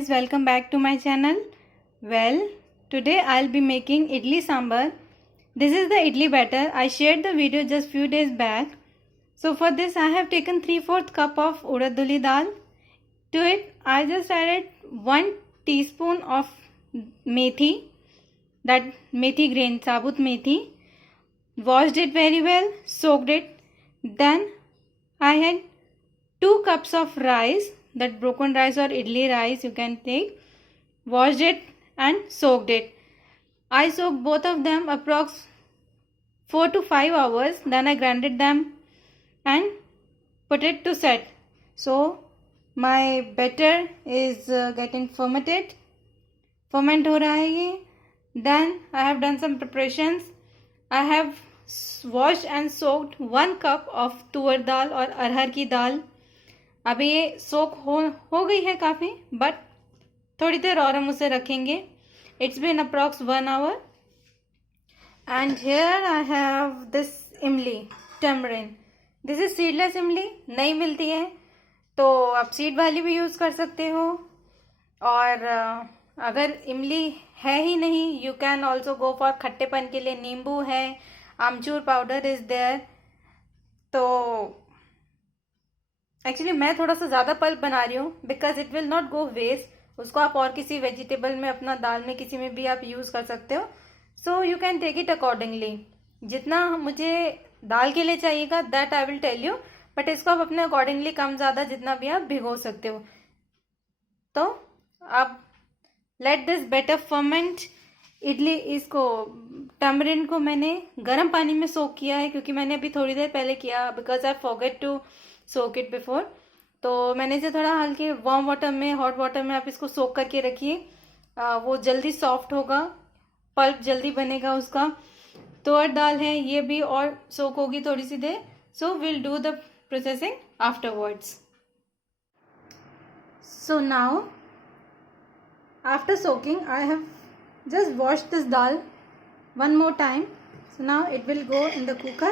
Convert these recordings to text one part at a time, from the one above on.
guys, welcome back to my channel. Well, today I'll be making idli sambar. This is the idli batter. I shared the video just few days back. So for this I have taken 3/4 cup of urad duli dal. To it I just added 1 teaspoon of methi, that methi grain, sabut methi. Washed it very well, soaked it. Then I had 2 cups of rice, that broken rice or idli rice you can take. Washed it and soaked it. I soaked both of them approx 4 to 5 hours. Then I grinded them and put it to set. So my batter is getting ferment हो रहा है ये. Then I have done some preparations. I have washed and soaked 1 cup of तुअर दाल और अरहर की दाल. अभी ये सोक हो गई है काफ़ी, बट थोड़ी देर और हम उसे रखेंगे. It's been approx 1 hour. And here I have this इमली टैमरिन. दिस इज सीडलेस इमली, नहीं मिलती है तो आप सीड वाली भी यूज़ कर सकते हो. और अगर इमली है ही नहीं, you can also go for खट्टेपन के लिए नींबू है, आमचूर पाउडर इज़ देयर. तो एक्चुअली मैं थोड़ा सा ज़्यादा पल्प बना रही हूँ because it will not go waste. उसको आप और किसी वेजिटेबल में, अपना दाल में, किसी में भी आप यूज़ कर सकते हो. So you can take it accordingly. जितना मुझे दाल के लिए चाहिएगा that I will tell you, but इसको आप अपने अकॉर्डिंगली कम ज़्यादा जितना भी आप भिगो सकते हो. तो आप let this better ferment. Idli इसको टैमरिन को मैंने गर्म पानी में सोक किया है क्योंकि मैंने अभी थोड़ी देर पहले किया because I forget to soak it before. तो मैंने इसे थोड़ा हल्के वार्म वाटर में, हॉट वाटर में आप इसको सोक करके रखिए. वो जल्दी सॉफ्ट होगा, पल्प जल्दी बनेगा उसका. तुअर दाल है ये भी और सोक होगी थोड़ी सी देर. So will do the processing afterwards. So now after soaking I have just wash this dal one more time. So now it will go in the cooker.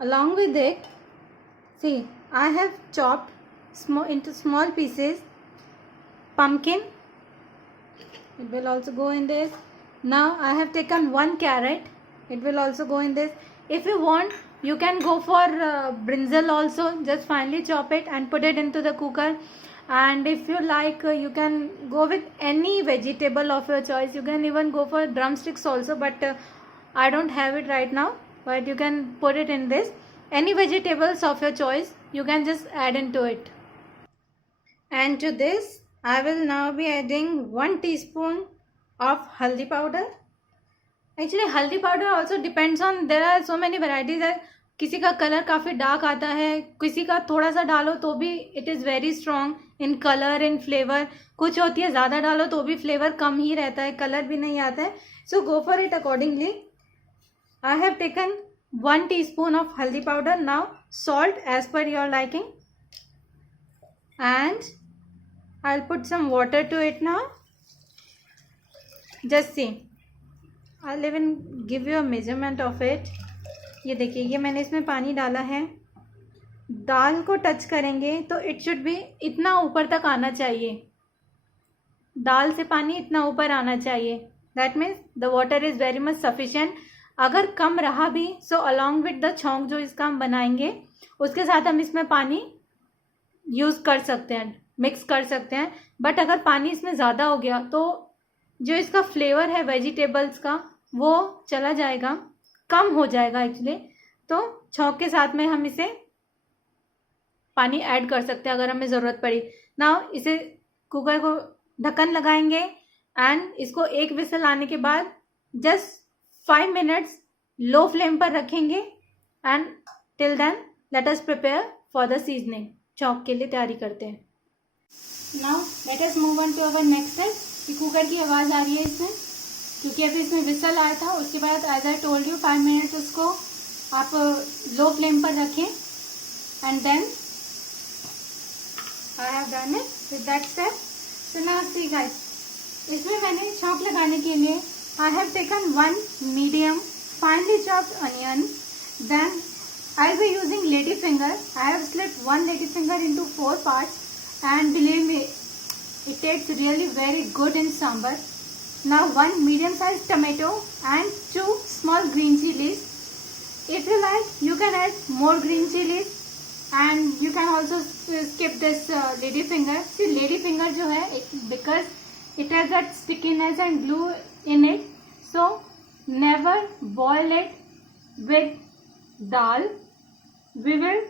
Along with it, see, I have chopped into small pieces pumpkin. It will also go in this. Now I have taken 1 carrot. It will also go in this. If you want, you can go for brinjal also. Just finely chop it and put it into the cooker. And if you like, you can go with any vegetable of your choice. You can even go for drumsticks also, but I don't have it right now, but you can put it in this. Any vegetables of your choice you can just add into it. And to this I will now be adding 1 teaspoon of haldi powder. Actually haldi powder also depends on, there are so many varieties. किसी का colour काफ़ी dark आता है, किसी का थोड़ा सा डालो तो भी it is very strong in colour, in flavour. कुछ होती है ज़्यादा डालो तो भी फ्लेवर कम ही रहता है, कलर भी नहीं आता है. So go for it accordingly. I have taken 1 teaspoon of haldi powder. Now salt as per your liking. And I will put some water to it now. Just see, I will even give you a measurement of it. ये देखिए, ये मैंने इसमें पानी डाला है. दाल को touch करेंगे तो इट शुड भी इतना ऊपर तक आना चाहिए. दाल से पानी इतना ऊपर आना चाहिए. That means the water is very much sufficient. अगर कम रहा भी सो अलॉन्ग विद द छौंक जो इसका हम बनाएंगे उसके साथ हम इसमें पानी यूज़ कर सकते हैं, मिक्स कर सकते हैं. बट अगर पानी इसमें ज़्यादा हो गया तो जो इसका फ्लेवर है वेजिटेबल्स का वो चला जाएगा, कम हो जाएगा एक्चुअली. तो छौंक के साथ में हम इसे पानी ऐड कर सकते हैं अगर हमें ज़रूरत पड़ी. नाउ इसे कुकर को ढक्कन लगाएंगे एंड इसको 1 विसल आने के बाद जस्ट 5 मिनट्स लो फ्लेम पर रखेंगे. And till then let us prepare for the seasoning. छौंक के लिए तैयारी करते हैं. Now let us move on to our next step. Cooker की आवाज़ आ रही है इसमें क्योंकि अभी इसमें विसल आया था. उसके बाद as I told you 5 minutes उसको आप लो फ्लेम पर रखें. And then I have done it with that step. So now see guys, इसमें मैंने छौंक लगाने के लिए I have taken 1 medium finally chopped onion. Then I'll be using lady finger. I have split one lady finger into 4 parts, and believe me, it tastes really very good in sambar. Now 1 medium sized tomato and 2 small green chilies. If you like, you can add more green chilies, and you can also skip this lady finger. See, lady finger जो है, because it has that stickiness and glue in it, so never boil it with dal. We will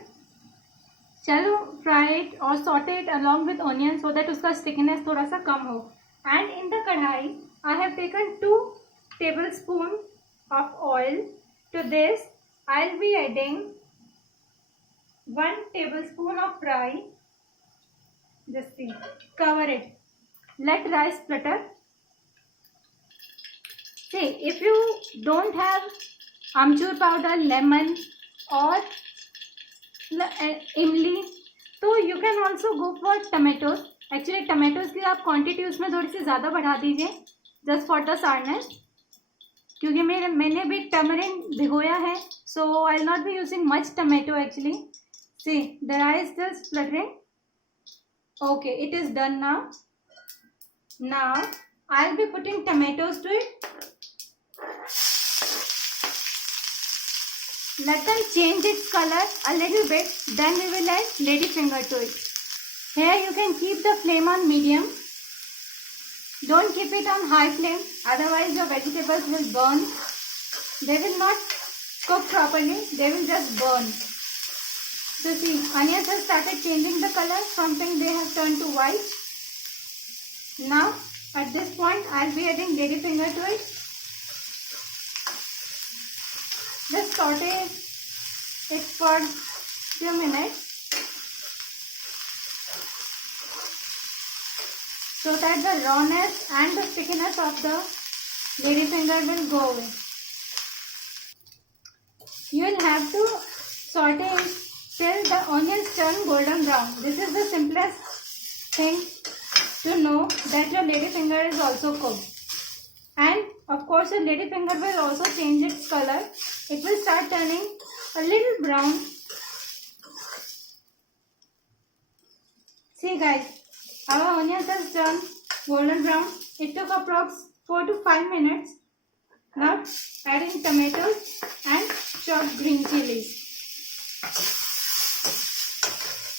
shallow fry it or saute it along with onion so that उसका stickiness थोड़ा सा कम हो. And in the kadhai, I have taken 2 tablespoons of oil. To this, I'll be adding 1 tablespoon of rye. Just see, cover it. Let rice splutter. See, if you don't have amchur powder, lemon or imli, तो you can also go for tomatoes. Actually, tomatoes की आप quantity उसमें थोड़ी सी ज़्यादा बढ़ा दीजिए, just for the sourness. क्योंकि मैंने भी tamarind भिगोया है, so I'll not be using much tomato actually. See, the rice is still spluttering. Okay, it is done now. Now I'll be putting tomatoes to it. Let them change its color a little bit. Then we will add lady finger to it. Here you can keep the flame on medium. Don't keep it on high flame. Otherwise your vegetables will burn. They will not cook properly. They will just burn. So see, onions have started changing the color. From pink they have turned to white. Now at this point I'll be adding lady finger to it. Just saute it for few minutes so that the rawness and the stickiness of the lady finger will go away. You will have to saute it till the onions turn golden brown. This is the simplest thing to know that your lady finger is also cooked. And of course your lady finger will also change its color. It will start turning a little brown. See guys, our onions has turned golden brown. It took approx 4 to 5 minutes. Now adding tomatoes and chopped green chilies.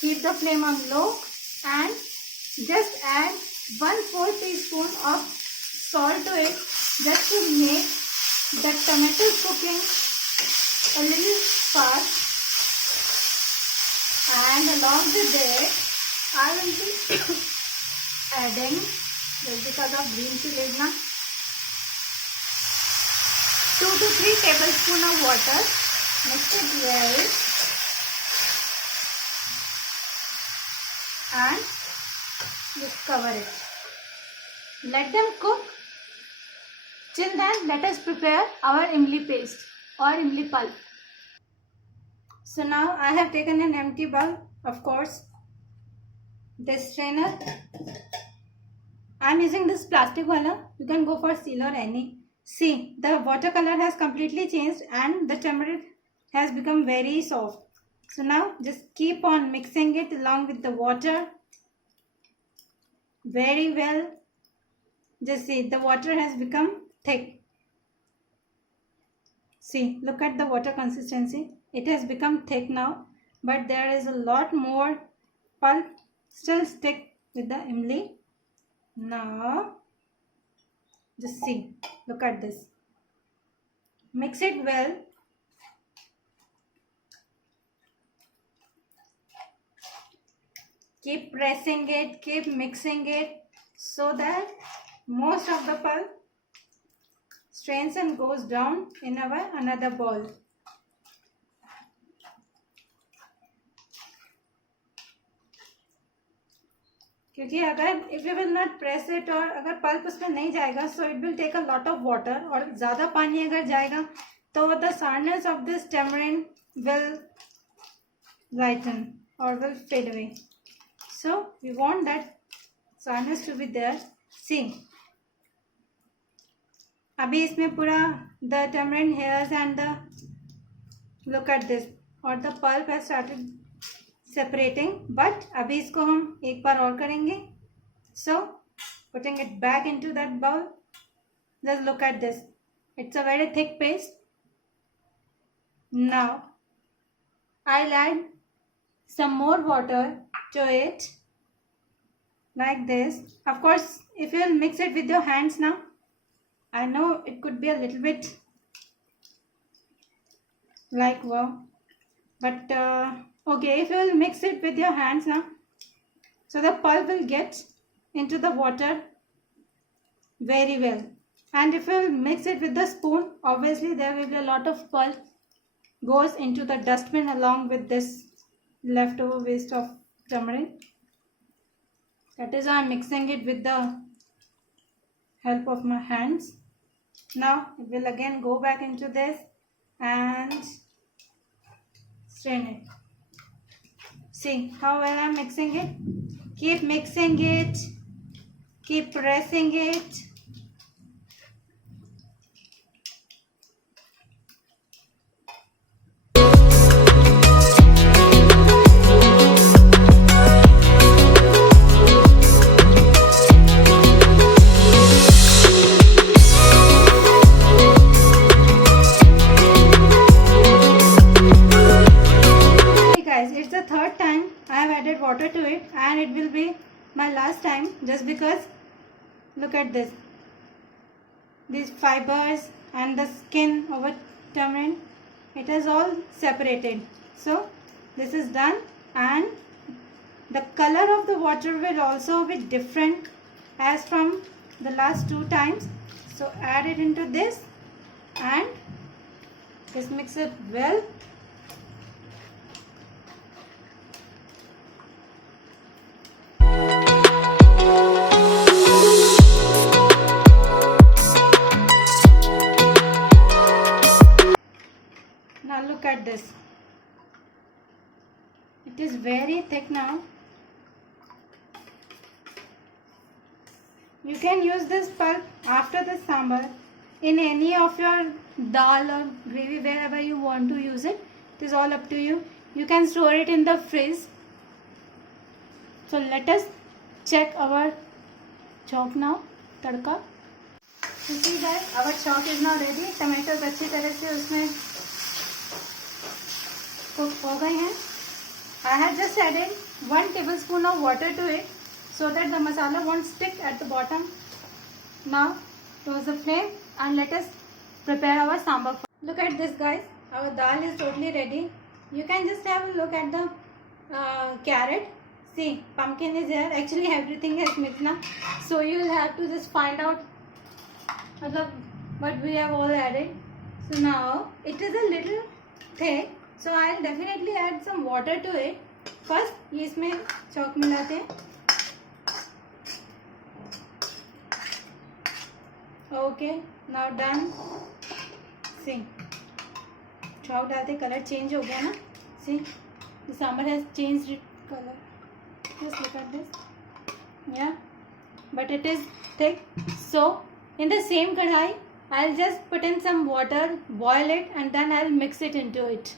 Keep the flame on low and just add 1/4 teaspoon of salt to it, just to make the tomato cooking a little fast. And along with it, I will be adding, just because of green chilies now, 2 to 3 tablespoons of water. Mix it well and just cover it. Let them cook. Till then, let us prepare our imli paste or imli pulp. So now I have taken an empty bowl, of course, this strainer. I am using this plastic wala. You can go for steel or any. See, the water color has completely changed and the turmeric has become very soft. So now just keep on mixing it along with the water very well. Just see, the water has become thick. See, look at the water consistency. It has become thick now, but there is a lot more pulp still stick with the imli. Now just see, look at this. Mix it well. Keep pressing it, keep mixing it so that most of the pulp strains and goes down in our another bowl. क्योंकि अगर if you will not press it और अगर pulp उसमें नहीं जाएगा, so it will take a lot of water, और ज़्यादा पानी अगर जाएगा तो the sourness of this tamarind will lighten or will fade away. So we want that sourness to be there. See, अभी इसमें पूरा the tamarind hairs and the, look at this, और the pulp has started separating, but अभी इसको हम एक बार और करेंगे. So putting it back into that bowl. Just look at this. It's a very thick paste. Now I'll add some more water to it like this. Of course, if you'll mix it with your hands now, I know it could be a little bit like wow, but okay, if you'll mix it with your hands now, so the pulp will get into the water very well. And if you'll mix it with the spoon, obviously there will be a lot of pulp goes into the dustbin along with this leftover waste of tamarind. That is why I am mixing it with the help of my hands. Now it will again go back into this and strain it. See how well I am mixing it? Keep mixing it. Keep pressing it. Water to it, and it will be my last time, just because look at this, these fibers and the skin over tamarind, it is all separated. So this is done, and the color of the water will also be different as from the last two times. So add it into this and just mix it well. Look at this. It is very thick now. You can use this pulp after the sambar in any of your dal or gravy, wherever you want to use it. It is all up to you. You can store it in the fridge. So let us check our chalk now, tadka. You see that our chalk is now ready. Tomatoes अच्छी तरह से उसमें cook हो गए हैं. I have just added 1 tablespoon of water to it so that the masala won't stick at the bottom. Now close the flame and let us prepare our sambar. Look at this, guys. Our dal is totally ready. You can just have a look at the carrot. See, pumpkin is here. Actually everything is mixed now, so you will have to just find out what we have all added. So now it is a little thick, so I'll definitely add some water to it. First ये इसमें चौक मिलाते हैं. Okay, now done. See, चौक डालते colour change हो गया ना. See, the sambar has changed its color. Just look at this. Yeah, but it is thick. So in the same kadhai, I'll just put in some water, boil it, and then I'll mix it into it.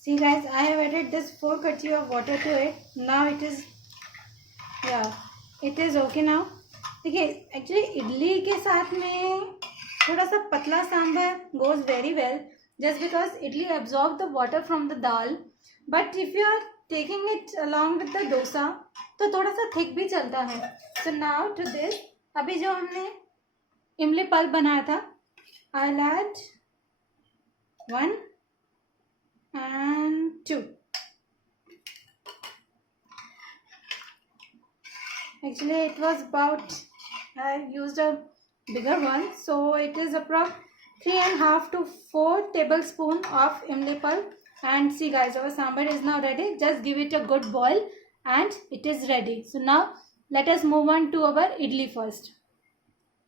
See guys, I have added this 4 kachhi of water to it. Now it is, yeah, it is okay now. देखिए, actually idli के साथ में थोड़ा सा पतला sambar goes very well, just because idli absorb the water from the dal. But if you are taking it along with the dosa, तो थोड़ा सा thick भी चलता है. So now to this, अभी जो हमने इमली पल्प बनाया था, I'll add 1 and 2. Actually it was about, I used a bigger one, so it is approx 3.5 to 4 tablespoon of imli pulp. And see guys, our sambar is now ready. Just give it a good boil and it is ready. So now let us move on to our idli first.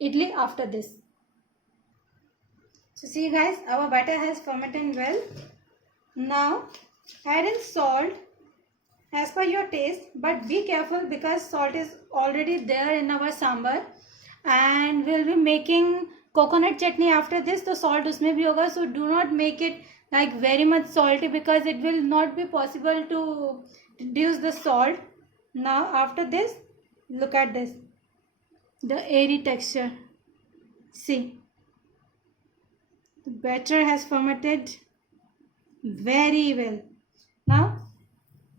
Idli after this. So see guys, our batter has fermented well. Now add in salt as per your taste, but be careful because salt is already there in our sambar, and we'll be making coconut chutney after this, so salt usme bhi hoga, so do not make it like very much salty, because it will not be possible to reduce the salt. Now after this, look at this, the airy texture. See, the batter has fermented very well. Now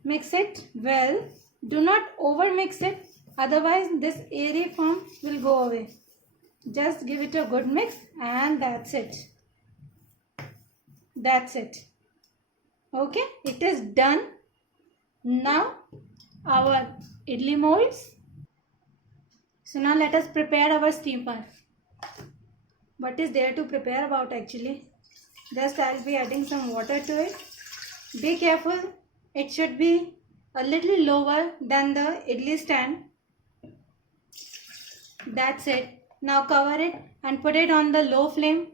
mix it well. Do not over mix it, otherwise this airy form will go away. Just give it a good mix, and that's it. That's it. Okay, it is done. Now our idli molds. So now let us prepare our steamer. What is there to prepare about actually? Just I'll be adding some water to it. Be careful, it should be a little lower than the idli stand. That's it. Now cover it and put it on the low flame.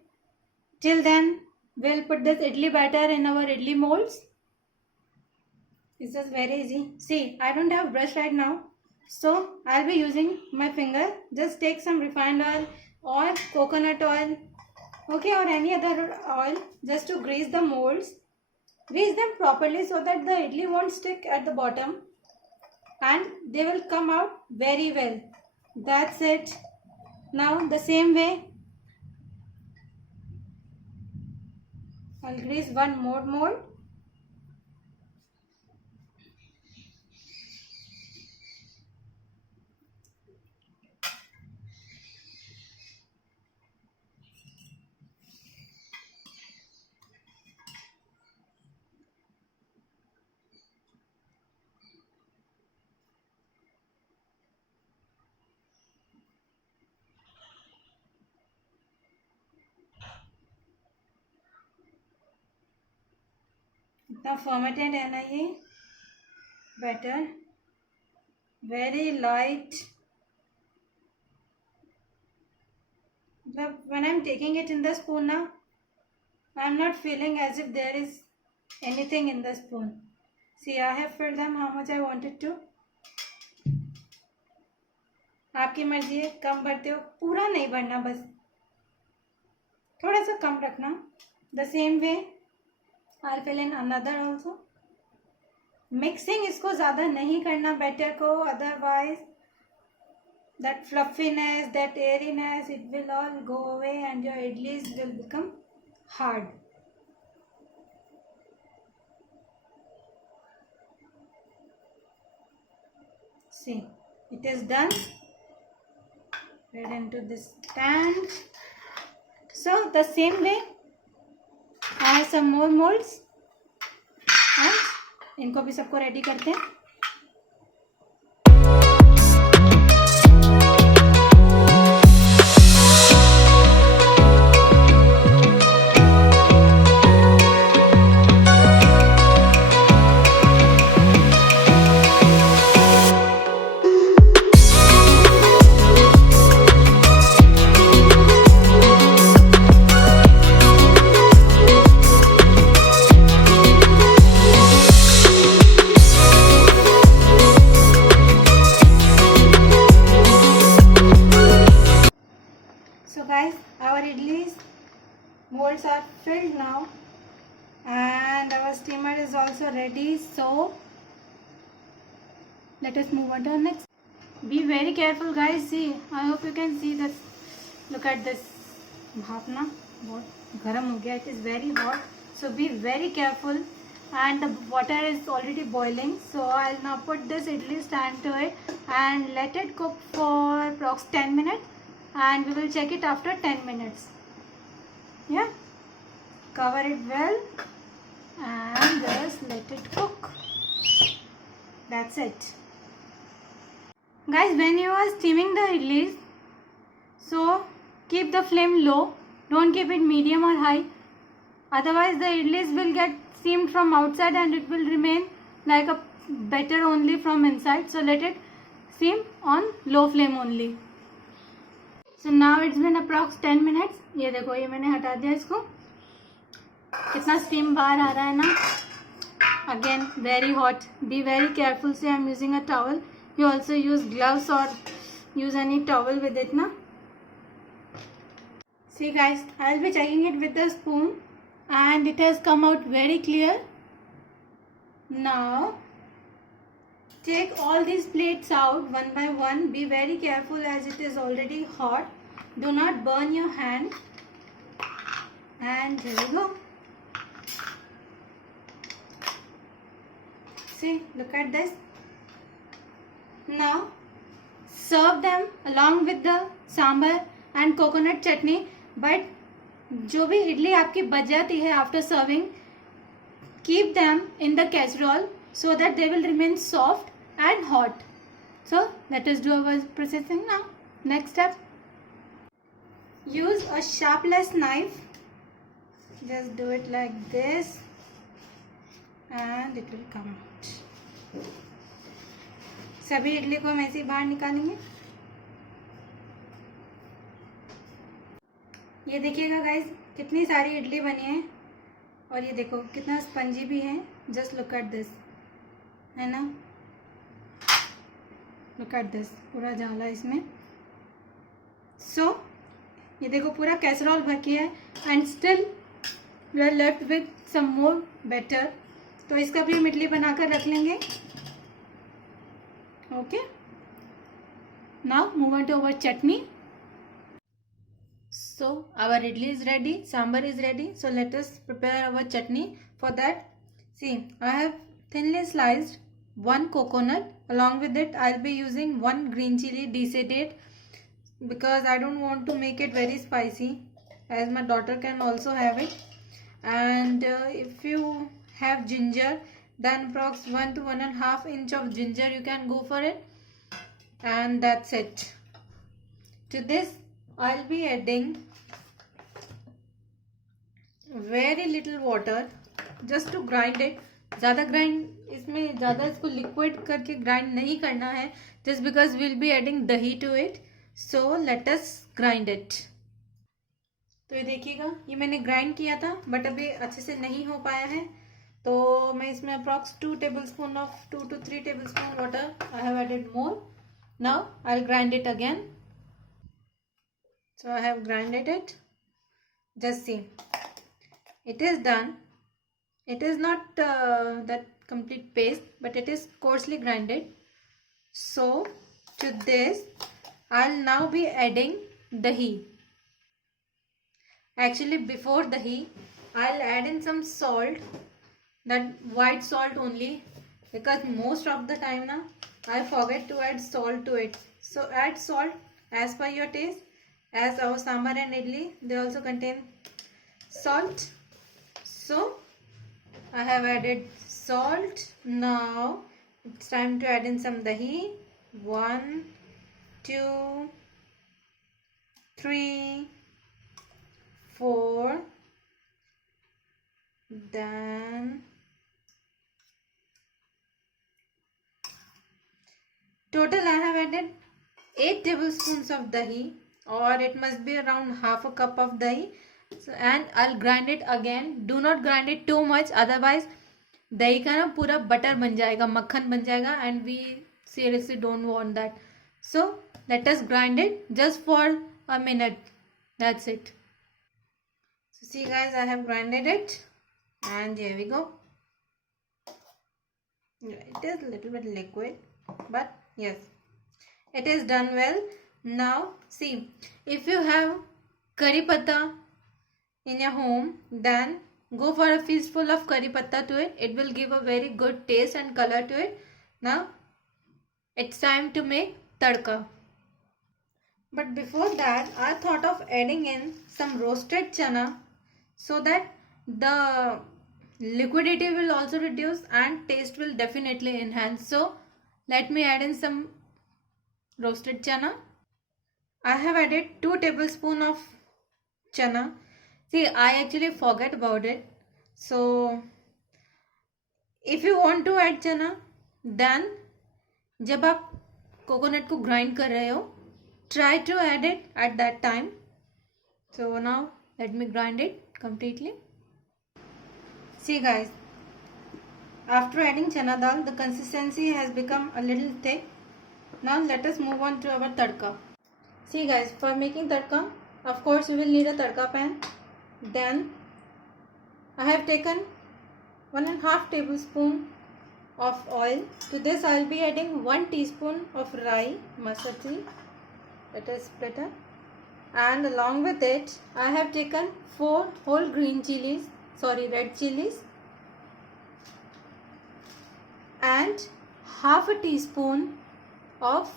Till then, we'll put this idli batter in our idli molds. It's just very easy. See, I don't have brush right now, so I'll be using my finger. Just take some refined oil or coconut oil, okay, or any other oil, just to grease the molds. Grease them properly so that the idli won't stick at the bottom and they will come out very well. That's it. Now the same way, I'll grease one more mold. इतना fermented है ना ये batter, very light. When I'm taking it in the spoon now, I'm not feeling as if there is anything in the spoon. See, I have filled them how much I wanted to. आपकी मर्जी है, कम भरते हो, पूरा नहीं भरना, बस थोड़ा सा कम रखना. The same way I'll fill in another also. Mixing इसको ज़्यादा नहीं करना बैटर को, otherwise that fluffiness, that airiness, it will all go away and your idlis will become hard. See, it is done. Put into this stand. So the same way, I have some more molds and इनको भी सबको ready करते हैं. Our idlis molds are filled now and our steamer is also ready. So let us move on to the next. Be very careful guys. See, I hope you can see this. Look at this. Bhapna बहुत गर्म हो गया. It is very hot. So be very careful. And the water is already boiling. So I'll now put this idli stand to it and let it cook for approx 10 minutes. And we will check it after 10 minutes. Yeah, cover it well and just let it cook. That's it. Guys, when you are steaming the idlis, so keep the flame low. Don't keep it medium or high. Otherwise the idlis will get steamed from outside and it will remain like a batter only from inside. So let it steam on low flame only. So now it's been approx 10 minutes. ये देखो, ये मैंने हटा दिया इसको. कितना steam बाहर आ रहा है ना. Again very hot. Be very careful. Say I'm using a towel. You also use gloves or use any towel with it na. See guys, I'll be checking it with the spoon. and it has come out very clear. Now take all these plates out one by one. Be very careful as it is already hot. Do not burn your hand. And here we go. See, look at this. Now serve them along with the sambar and coconut chutney. But जो भी इडली आपकी बच जाती है after serving, keep them in the casserole so that they will remain soft and hot. So let us do our processing now. Next step. Use a sharpless knife. Just do it like this and it will come out. सभी इडली को हम ऐसे ही बाहर निकालेंगे. ये देखिएगा guys कितनी सारी इडली बनी है और ये देखो कितना स्पंजी भी है. जस्ट लुक एट दिस, है ना. लुक एट दिस, पूरा जाला इसमें. सो ये देखो पूरा कैसरोल भर के है and still we are left with some more batter. तो इसका भी हम इडली बनाकर रख लेंगे. Okay, now move on to our chutney. So our idli is ready, sambar is ready. So let us prepare our chutney. For that, see, I have thinly sliced one coconut. Along with it, I'll be using one green chili decided because I don't want to make it very spicy, as my daughter can also have it. And if you have ginger, then approx 1 to 1.5 inch of ginger you can go for it. And that's it. To this, I'll be adding very little water just to grind it. ज़्यादा grind इसमें ज़्यादा इसको liquid करके grind नहीं करना है, just because we'll be adding दही to it. So let us grind it. तो ये देखिएगा, ये मैंने ग्राइंड किया था बट अभी अच्छे से नहीं हो पाया है. तो मैं इसमें approx 2 tablespoon of 2 to 3 tablespoon water I have added more. Now I'll grind it again. So I have grinded it. Just see, it is done. It is not that complete paste, but it is coarsely grinded. So to this, I'll now be adding dahi. Actually, before dahi, I'll add in some salt, that white salt only, because most of the time now I forget to add salt to it. So add salt as per your taste. As our sambar and idli, they also contain salt. So I have added salt. Now it's time to add in some dahi. 1, 2, 3, 4. Then total I have added 8 tablespoons of dahi, or it must be around half a cup of dahi. So, and I'll grind it again. Do not grind it too much, otherwise dahi का ना पूरा butter बन जाएगा, मक्खन बन जाएगा, and we seriously don't want that. So let us grind it just for a minute. That's it. So see guys, I have grinded it and here we go. It is a little bit liquid, but yes, it is done well. Now see, if you have curry patta in your home, then go for a fistful of curry patta to it. It will give a very good taste and color to it. Now it's time to make tadka. But before that, I thought of adding in some roasted chana so that the liquidity will also reduce and taste will definitely enhance. So let me add in some roasted chana. I have added 2 tablespoons of chana. See, I actually forget about it. So if you want to add chana, then जब आप coconut को grind कर रहे हो, try to add it at that time. So now let me grind it completely. See guys, after adding chana dal, the consistency has become a little thick. Now let us move on to our tadka. See guys, for making tadka, of course you will need a tadka pan. Then I have taken 1.5 tablespoon of oil. To this I will be adding 1 teaspoon of Rai Masuri, that is splitter, and along with it I have taken 4 whole red chilies, and half a teaspoon of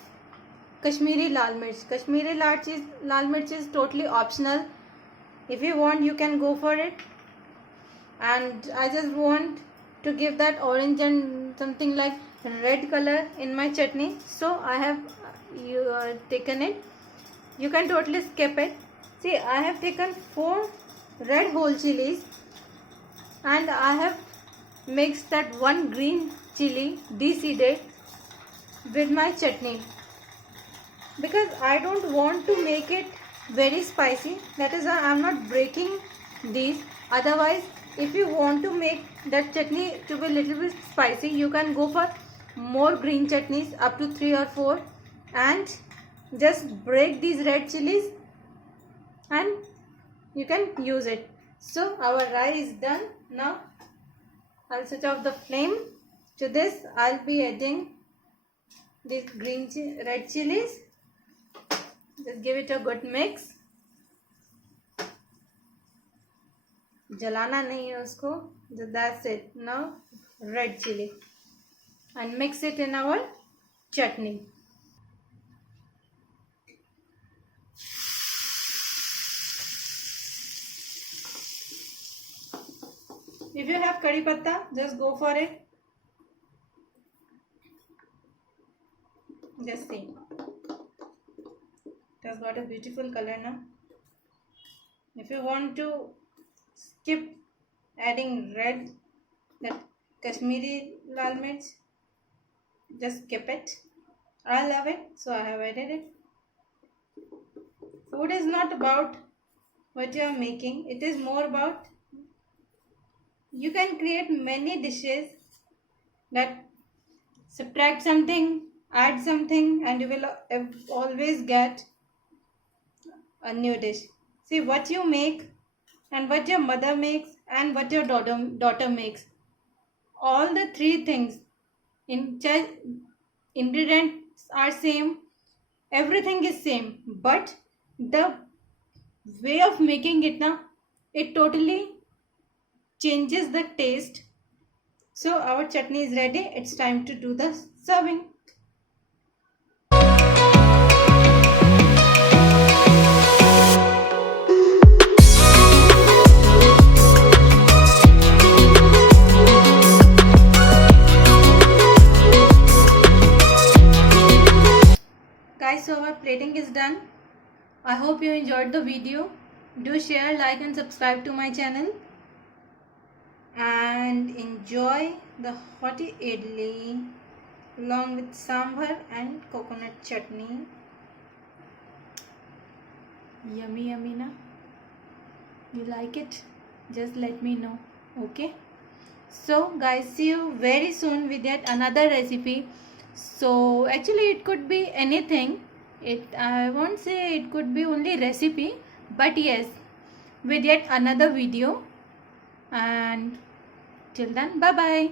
Kashmiri Lal Mirch. Kashmiri Lal Mirch is totally optional. If you want, you can go for it. And I just want to give that orange and something like red color in my chutney, so I have taken it. You can totally skip it. See, I have taken 4 red whole chilies, and I have mixed that 1 green chili deseeded with my chutney, because I don't want to make it very spicy. That is why I am not breaking these. Otherwise, if you want to make that chutney to be little bit spicy, you can go for more green chutneys, up to 3 or 4, and just break these red chilies and you can use it. So our rye is done. Now I'll switch off the flame. To this I'll be adding these red chilies. Just give it a good mix. जलाना नहीं है उसको. That's it. Now red chili, and mix it in our chutney. If you have curry patta, just go for it. Just see, it has got a beautiful color now. If you want to skip adding red, that Kashmiri Lal Mirch, just skip it. I love it, so I have added it. Food is not about what you are making, it is more about, you can create many dishes that subtract something, add something, and you will always get a new dish. See, what you make and what your mother makes and what your daughter makes, all the 3 things, ingredients are same, everything is same, but the way of making it now, it totally changes the taste. So our chutney is ready. It's time to do the serving. Guys, so our plating is done. I hope you enjoyed the video. Do share, like and subscribe to my channel, and enjoy the hoti idli along with sambar and coconut chutney. Yummy, yummy na? You like it? Just let me know. Okay, so guys, see you very soon with yet another recipe. So actually it could be anything. I won't say it could be only recipe, but yes, with yet another video. And till then, bye bye.